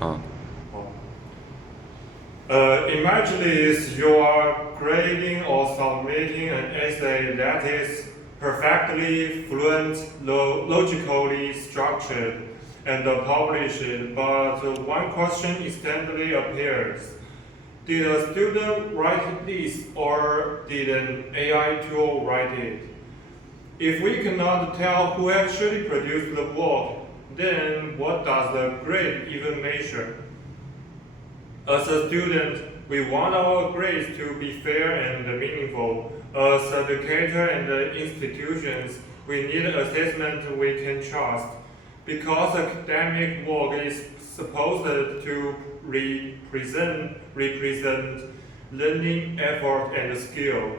啊，Imagine this, you are grading or submitting an essay that is perfectly fluent, logically structured, and published, but one question instantly appears. Did a student write this or did an AI tool write it? If we cannot tell who actually produced the work, then what does the grade even measure? As a student, we want our grades to be fair and meaningful. As educators and institutions, we need assessment we can trust. Because academic work is supposed to represent learning, effort, and skill.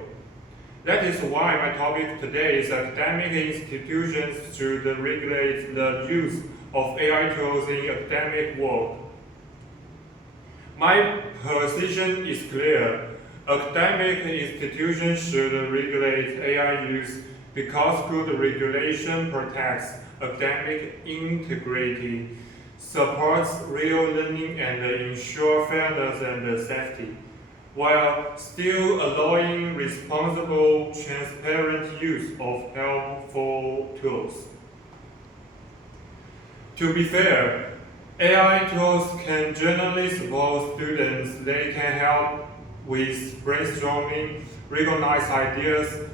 That is why my topic today is academic institutions should regulate the use of AI tools in academic work. My position is clear. Academic institutions should regulate AI use because good regulation protects academic integrity, supports real learning, and ensures fairness and safety, while still allowing responsible, transparent use of helpful tools. To be fair, AI tools can generally support students. They can help with brainstorming, recognize ideas,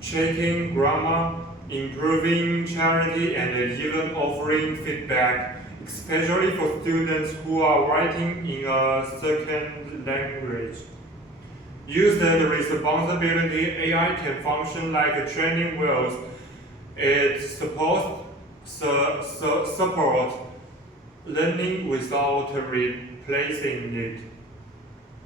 checking grammar, improving clarity, and even offering feedback, especially for students who are writing in a second language. Used with responsibility, AI can function like a training wheels. It supports learning without replacing it.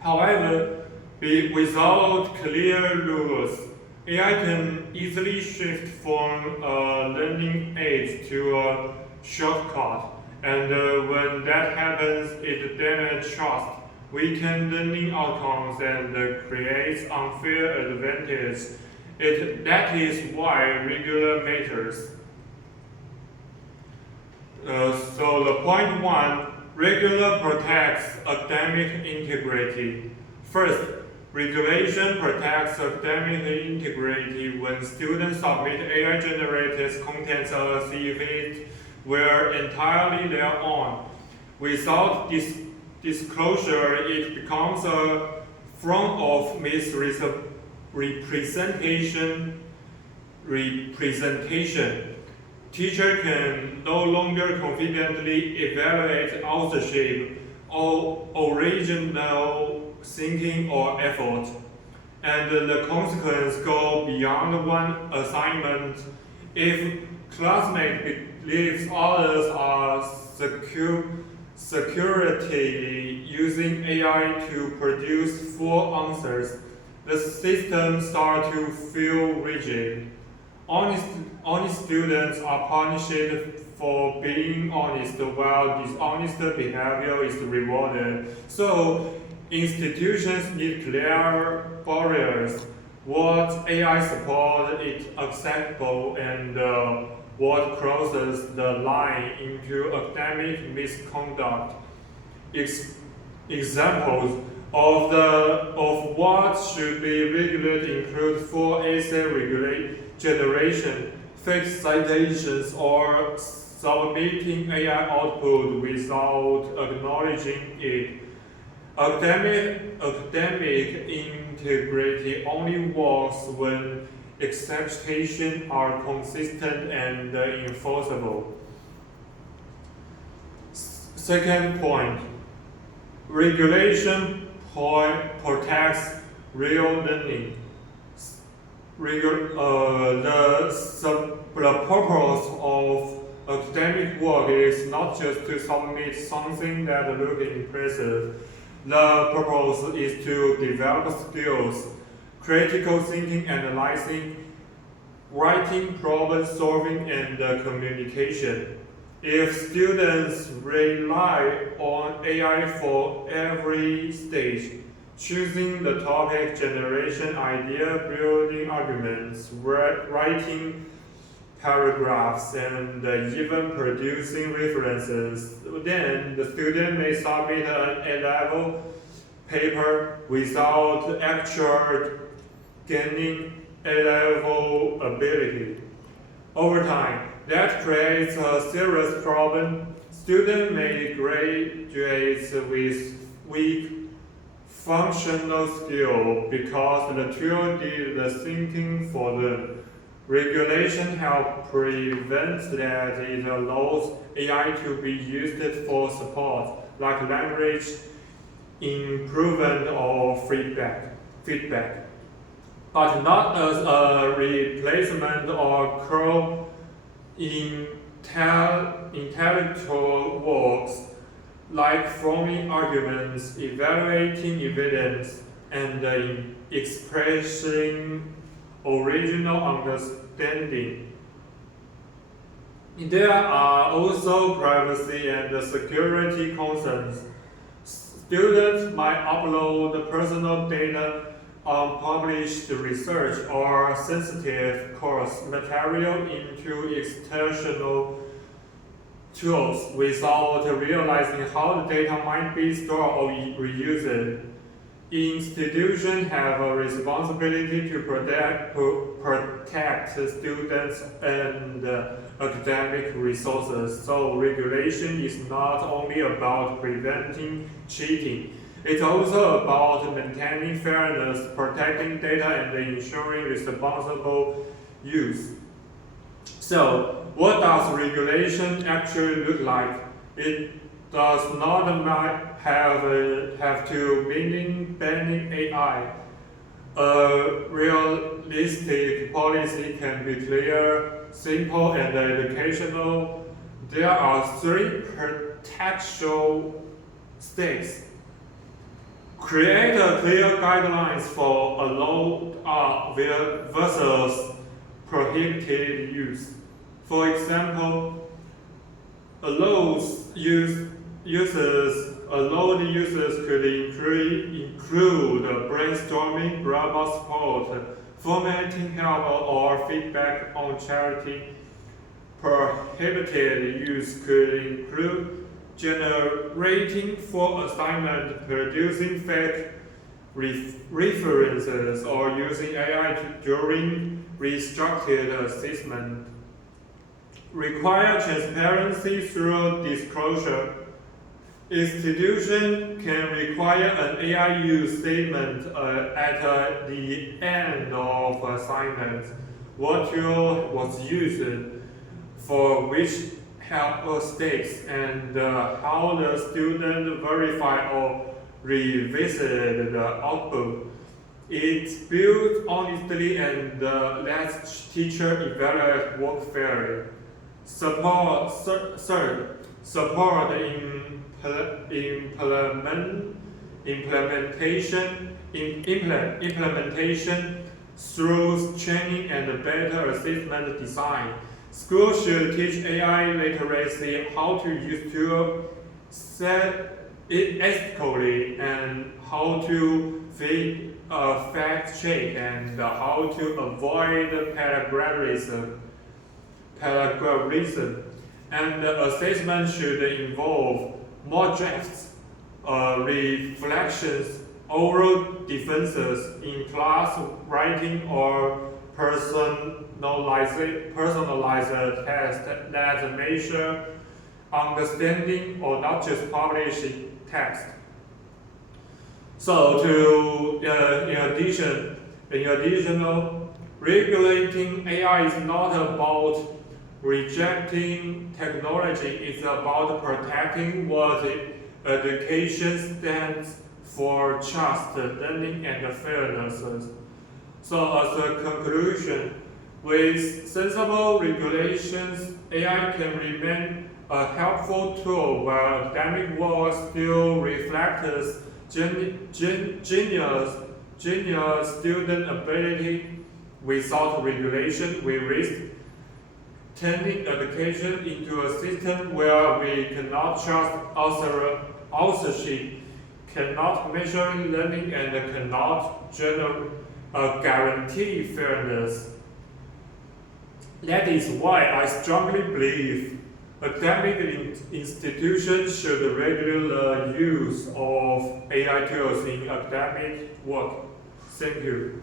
However, without clear rules, AI can easily shift from a learning aid to a shortcut, and when that happens, it damages trust, weakens learning outcomes, and creates unfair advantage. That is why regular matters. So the point one, regular protects academic integrity. First, regulation protects academic integrity when students submit AI-generated content as if it were entirely their own. Without disclosure, it becomes a form of misrepresentation. Teacher can no longer confidently evaluate authorship or original thinking or effort, and the consequences go beyond one assignment. If classmate believes others are securely using AI to produce full answers, the system starts to feel rigid. Honest students are punished for being honest, while dishonest behavior is rewarded. So, institutions need clear barriers. What AI support is acceptable and what crosses the line into academic misconduct. Examples of what should be regulated include full essay generation, fake citations, or submitting AI output without acknowledging it. Academic integrity only works when expectations are consistent and enforceable. Second point, regulation protects real learning. The purpose of academic work is not just to submit something that looks impressive. The purpose is to develop skills, critical thinking, analyzing, writing, problem solving, and communication. If students rely on AI for every stage, choosing the topic, generation, idea, building arguments, writing paragraphs, and even producing references. Then the student may submit an A-level paper without actual gaining A-level ability. Over time, that creates a serious problem. Students may graduate with weak functional skill because the tool did the thinking for them. Regulation helps prevent that. It allows AI to be used for support, like language improvement or feedback, but not as a replacement or core intellectual works like forming arguments, evaluating evidence, and expressing original understanding. There are also privacy and security concerns. Students might upload personal data, unpublished research, or sensitive course material into external tools without realizing how the data might be stored or reused. Institutions have a responsibility to protect students and academic resources. So regulation is not only about preventing cheating, it's also about maintaining fairness, protecting data, and ensuring responsible use. So, what does regulation actually look like? It does not have to mean banning AI. A realistic policy can be clear, simple, and educational. There are three protectional stakes. Create a clear guidelines for allowed versus prohibited use. For example, allowed users could include brainstorming, grammar support, formatting help, or feedback on charity. Prohibited use could include generating for assignment, producing fake references, or using AI during restructured assessment. Require transparency through disclosure. Institution can require an AI use statement at the end of assignment. What tool was used, for which help stakes, and how the student verify or revisit the output. It builds honestly and lets teacher evaluate work fairly. Support implementation through training and better assessment design. Schools should teach AI literacy, how to use tools, set it ethically, and how to fact check, and how to avoid plagiarism. And the assessment should involve more drafts, reflections, oral defenses in class writing, or personalized tests that measure understanding or not just publishing text. So, in addition, regulating AI is not about rejecting technology, it's about protecting what education stands for: trust, learning, and fairness. So as a conclusion, with sensible regulations, AI can remain a helpful tool while academic work still reflects genius student ability. Without regulation, we risk turning education into a system where we cannot trust authorship, cannot measure learning, and cannot guarantee fairness. That is why I strongly believe academic institutions should regulate the use of AI tools in academic work. Thank you.